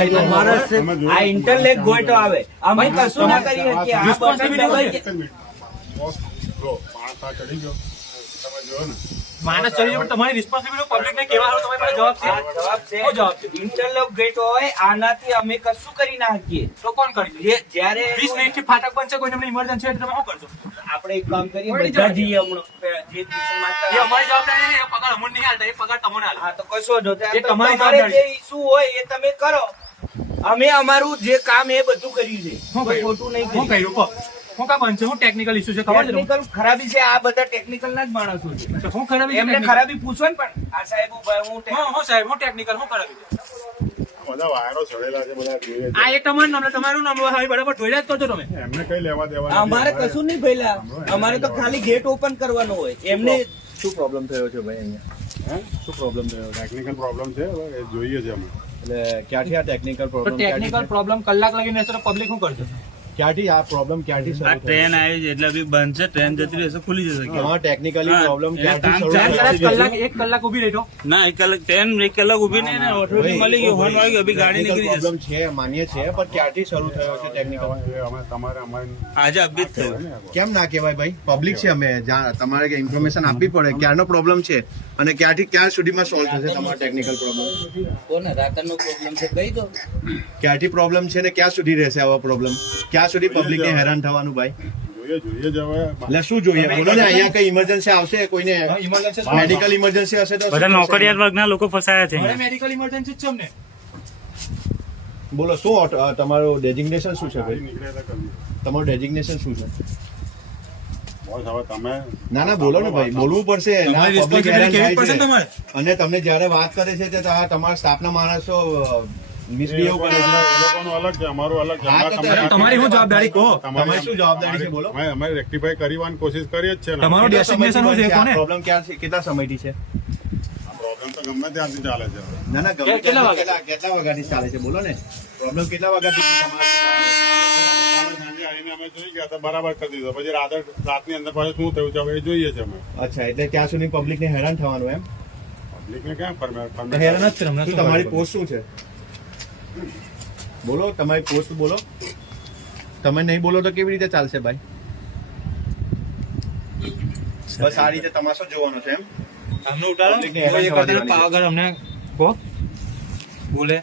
આ ઇન્ટરલેક ગોઈટો આવે, અમે કશું ના કરી શકીએ. આ બટન દબાઈ માણસ ચડી જાય, તમારી રિસ્પોન્સિબિલિટી પબ્લિક ને કેવા હાલો તમારી પાસે જવાબ છે. જવાબ છે. ઇન્ટરલોક ગેટ હોય, આનાથી અમે કશું કરી ના શકીએ. તો કોણ કરી? જ્યારે 20 મિનિટથી ફાટક બનશે, કોઈને ઇમરજન્સી હોય તો તમે શું કરશો? આપણે એક કામ કરીએ, બધા જઈએ હમણાં જે એ અમારી જવાબદારી નહીં, એ પગાર અમને નહીં હાલતા, એ પગાર તમને હાલે. હા તો કશો જો એ તમારી તમારે જે જવાબદારી. ઈસુ હોય એ તમે કરો. અમે અમારું જે કામ એ બધું કર્યું છે. શું કોઈ કર્યું? ખોટું નહીં શું કર્યું કહો? શું કામ બનશે? શું ટેકનિકલ ઇસ્યુ છે ખબર છે તમને? ટેકનિકલ ખરાબી છે. આ બધા ટેકનિકલ ના જ માણસો છે. તો શું ખરાબી છે એમને technical? ખરાબી પૂછો ને, પણ આ સાહેબ ઉભા, હું હું સાહેબ હું ટેકનિકલ શું ખરાબી છે? બધા વાયરો ચડેલા છે, બધા જોઈએ છે. આ એક તમારું નામ ને તમારું નામ હવે બરાબર જોઈ જ કરજો તમે. એમને કઈ લેવા દેવા અમારે કશું નહીં ભઈલા. અમારે તો ખાલી ગેટ ઓપન કરવાનો હોય. એમને શું પ્રોબ્લેમ થયો છે ભાઈ અહીંયા? શું પ્રોબ્લેમ થયો? ટેકનિકલ પ્રોબ્લેમ છે, હવે એ જોઈએ છે અમે. એટલે ક્યાંથી આ ટેકનિકલ તો પ્રોબ્લેમ? ટેકનિકલ પ્રોબ્લેમ કલાક લગીને રહેશે તો પબ્લિક શું કરશે? ક્યાંથી આ પ્રોબ્લેમ ક્યાંથી શરૂ થયો? ટ્રેન આવી છે એટલે બી બંધ છે, ટ્રેન જતી રહેશે, ખુલી જશે. હા, ટેકનિકલી હા, પ્રોબ્લેમ એટલે ક્યાંથી કામ શરૂ ચાર થયો? કદાચ એક કલાક ઉભી રહેજો. ના, એક કલાક ટ્રેન, એક કલાક ઉભી નહીં ને ઓથોરિટી મળી ગઈ, હોર્ન વાગી ગયો, અભી ગાડી નીકળી જશે. પ્રોબ્લેમ છે, માન્ય છે, પણ ક્યાંથી શરૂ થયો છે ટેકનિકલ? હવે અમે તમારે અમારે આજે અભી જ થયું. કેમ ના કહેવાય ભાઈ? પબ્લિક છે, અમે તમારે ઇન્ફોર્મેશન આપવી પડે ક્યારનો પ્રોબ્લેમ છે અને ક્યાંથી ક્યાં સુધીમાં સોલ્વ થશે તમારો ટેકનિકલ પ્રોબ્લેમ? કોને રાતનો પ્રોબ્લેમ છે કહી દો. ક્યાંથી પ્રોબ્લેમ છે ને ક્યાં સુધી રહેશે આવા પ્રોબ્લેમ? ક્યાં સુધી પબ્લિકને હેરાન થવાનું ભાઈ? જોઈએ જ હવે. એટલે શું જોઈએ બોલો ને? અહીંયા કઈ ઇમરજન્સી આવશે, કોઈને મેડિકલ ઇમરજન્સી હશે તો બધા નોકરિયાત વર્ગના લોકો ફસાયા છે. મને મેડિકલ ઇમરજન્સી જ છે અમને. બોલો શું તમારું ડેઝિગ્નેશન શું છે ગાડી ભાઈ? નીકળે એટલે કરીએ. તમારું ડેઝિગ્નેશન શું છે? બોસ હવે તમે ના બોલો ને ભાઈ, બોલવું પડશે. ના, તમારી public હેરાન રિસ્પોન્સિબિલિટી કેવી થાય પડશે છે. તમારે? અને તમને જયારે વાત કરે છે તે તમારા સ્ટાફના માણસો મિસબિહેવ કરે છે. એ લોકોનું અલગ છે, અમારું અલગ છે. હા, તો તમારી શું જવાબદારી કહો? તમારી શું જવાબદારી છે બોલો? અમે રેક્ટિફાઈ કરવાની કોશિશ કરીએ જ છે ને. તમારો ડેસ્ટિનેશન શું છે કોને? પ્રોબ્લેમ ક્યાં છે? કેટલા સમયથી છે? પ્રોબ્લેમ તો ગમે ત્યારથી ચાલે છે. ના ગમે કેટલા વાગે? કેટલા વાગ્યાથી ચાલે છે બોલો ને? પ્રોબ્લેમ કેટલા વાગ્યાથી છે તમારે? સાંજે આવીને અમે જોઈ ગયા હતા, બરાબર કરી દીધો. પછી રાતની અંદર પાછું શું થયું છે હવે એ જોઈએ છે અમે. અચ્છા, એટલે ત્યાં સુધી પબ્લિકને હેરાન થવાનું એમ? પબ્લિકને ક્યાં હેરાન જ છે અમને. શું તમારી પોસ્ટ શું છે? બોલો, તમારી પોસ્ટ બોલો. તમે નહીં બોલો તો કેવી રીતે ચાલશે ભાઈ? બસ આ રીતે તમાશો જોવાનો છે એમ? અમને ઉતારો. પબ્લિકને હેરાન થવા દેવાની છે. પાવાગઢ અમને કહો બોલે